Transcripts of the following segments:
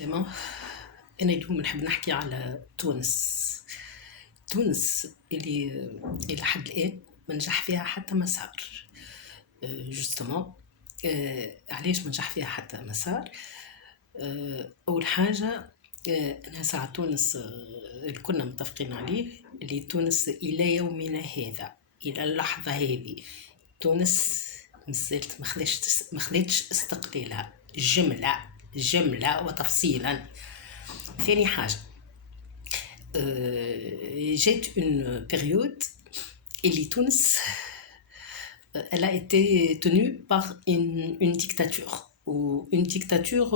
سلامة. أنا اليوم نحب نحكي على تونس. تونس اللي إلى حد الآن ما نجح فيها حتى مسار. جوستومون، علاش ما نجح فيها حتى مسار؟ أول حاجة، أنها ساعة تونس اللي كنا متفقين عليه، اللي تونس إلى يومنا هذا، إلى اللحظة هذه، تونس مازالت ما خذتش استقلالها جملة وتفصيلا. ثاني حاجة، جات une période اللي تونس elle a été tenue par une dictature ou une dictature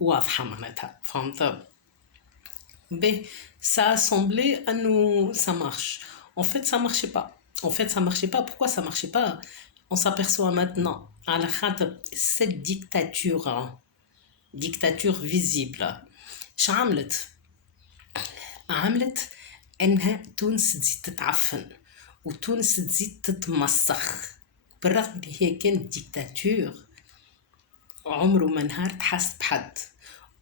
واضحة معناتها، فهمت؟ Mais ça a semblé à nous ça marche. En fait ça marchait pas. Pourquoi ça marchait pas? On s'aperçoit maintenant على خاطر cette dictature visible شعملت انها تونس تزيد تتعفن وتونس تزيد تتمسخ، بالرغم اللي هي كانت ديكتاتور. عمره ما نهار تحس بحد،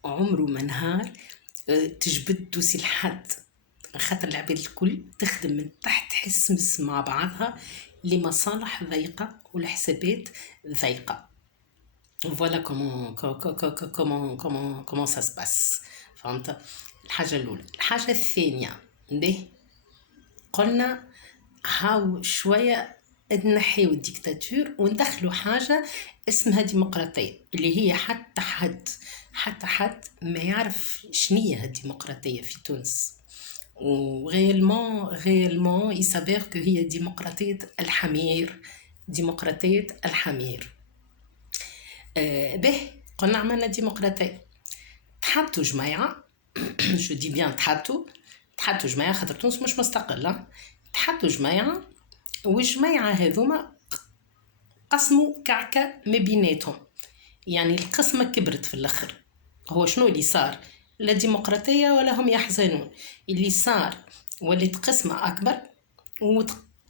عمره ما نهار تجبد دوسي لحد، خاطر العباد الكل تخدم من تحت حسمس مع بعضها لمصالح ضيقة والحسابات ضيقة. Voilà comment ça se passe. فهمت؟ الحاجة الأولى. الحاجة الثانية، قلنا هاو شوية نحيو الديكتاتور وندخلوا حاجة اسمها ديمقراطية، اللي هي حتى حد ما يعرف شنية الديمقراطية في تونس. وغيالمون يسافير كو هي ديمقراطية الحمير. به قلنا عملنا ديمقراطية، تحطوا جماعة جو دي بيان تحطوا جماعة خاطر تونس مش مستقلة، تحطوا جماعة والجماعة هذوما قسموا كعكة ما بيناتهم، يعني القسمة كبرت في الآخر. هو شنو اللي صار؟ لا ديمقراطية ولا هم يحزنون. اللي صار ولات قسمة أكبر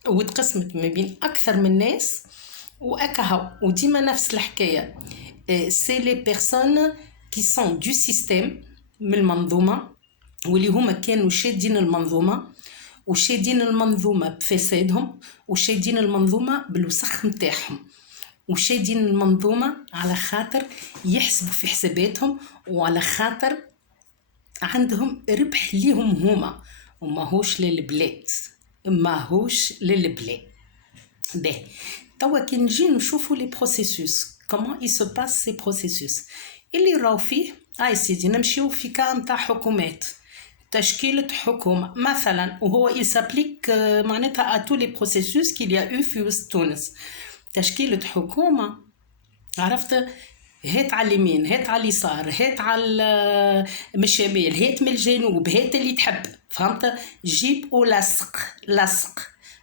وتقسمت ما بين أكثر من ناس وأكهو، وديما نفس الحكاية. سي لي بيرسون كي سون دو سيستيم من المنظومة، واللي هما كانوا شادين المنظومة بفسادهم، وشادين المنظومة بالوسخ متاعهم، وشادين المنظومة على خاطر يحسبوا في حساباتهم، وعلى خاطر عندهم ربح ليهم هما وماهوش للبلاد. به توا كي نجي نشوفوا لي بروسيسوس كومون يسو باس سي بروسيسوس اللي راو فيه. سيدي نمشيو في كام تاع حكومات، تشكيلة حكومة مثلا، وهو يسابليك معناتها اتو لي بروسيسوس كي ليا او في وسط تونس. تشكيلة حكومة، عرفت؟ هات على اليمين، هات على اليسار، هات على من الشمال، هات من الجنوب، هات اللي تحب، فهمت؟ جيب ولصق.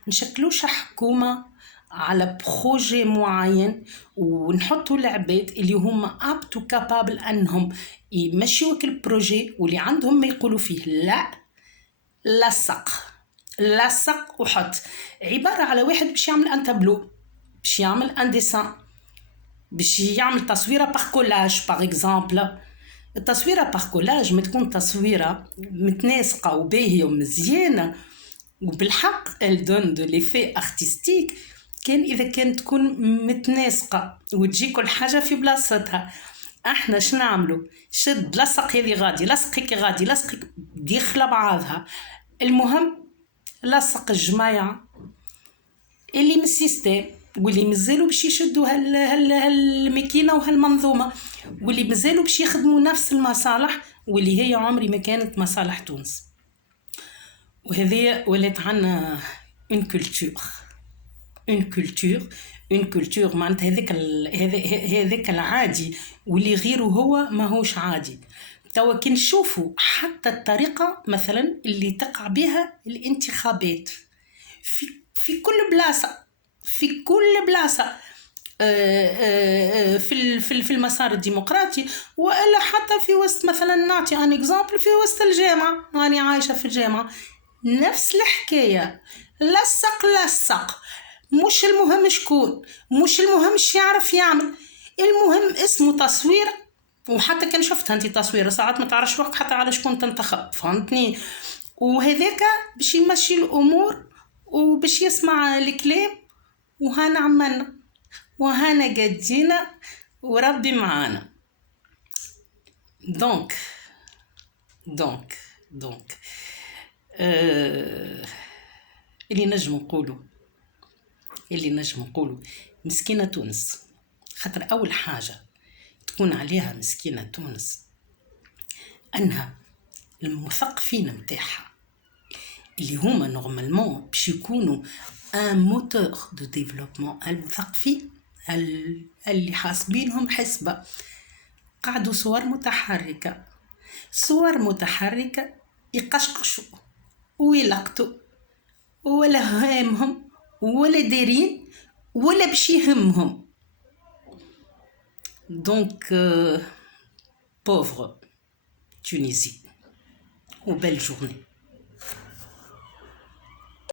نشكلوش حكومة على بروجي معين ونحطوا العباد اللي هم ابتو كابابل انهم يمشيوا كل بروجي واللي عندهم ما يقولوا فيه. لا، لصق وحط. عبارة على واحد باش يعمل ان تابلو، باش يعمل ان ديسان، باش يعمل تصويرة باركولاج باغ اكزامبل. التصويرة باركولاج ما تكون تصويرة متناسقة وباهية ومزيانة وبالحق elle donne de l'effet artistique كان إذا كانت تكون متناسقة وتجي كل حاجة في بلاصتها. احنا شنو نعملو؟ شد لصق هذه غادي، لصق ديخلة بعضها. المهم لصق الجماعة اللي من السيستم واللي مازالوا باش يشدوا هالماكينة وهالمنظومة، واللي مازالوا باش يخدموا نفس المصالح واللي هي عمري ما كانت مصالح تونس. وهذه ولات عنا une culture معناتها هذاك العادي واللي غيره هو ماهوش عادي. توا كي نشوفوا حتى الطريقة مثلا اللي تقع بها الانتخابات في كل بلاصة في المسار الديمقراطي، وإلا حتى في وسط مثلا نعطي ان اكزامبل في وسط الجامعة، أنا عايشة في الجامعة نفس الحكاية. لصق مش المهم شكون، مش المهم ايش يعرف يعمل، المهم اسمه تصوير وحتى كان شفتها انت تصويره ساعات ما تعرفش وقت حتى على شكون تنتخب، فهمتني؟ وهذاك باش يمشي الامور وباش يسمع الكلام، وهانا عملنا وهانا قدينا وربي معانا. دونك دونك دونك اللي نجم نقولوا مسكينة تونس، خاطر أول حاجة تكون عليها مسكينة تونس أنها المثقفين متاعها اللي هما نورمالمون باش يكونوا ان موتور دو ديفلوبمون، المثقفين اللي حاسبينهم حسبة قعدوا صور متحركة يقشقشوا ويلقطوا، ولا هامهم ولا دارين ولا باش يهمهم. دونك pauvre Tunisie, ou belle journée.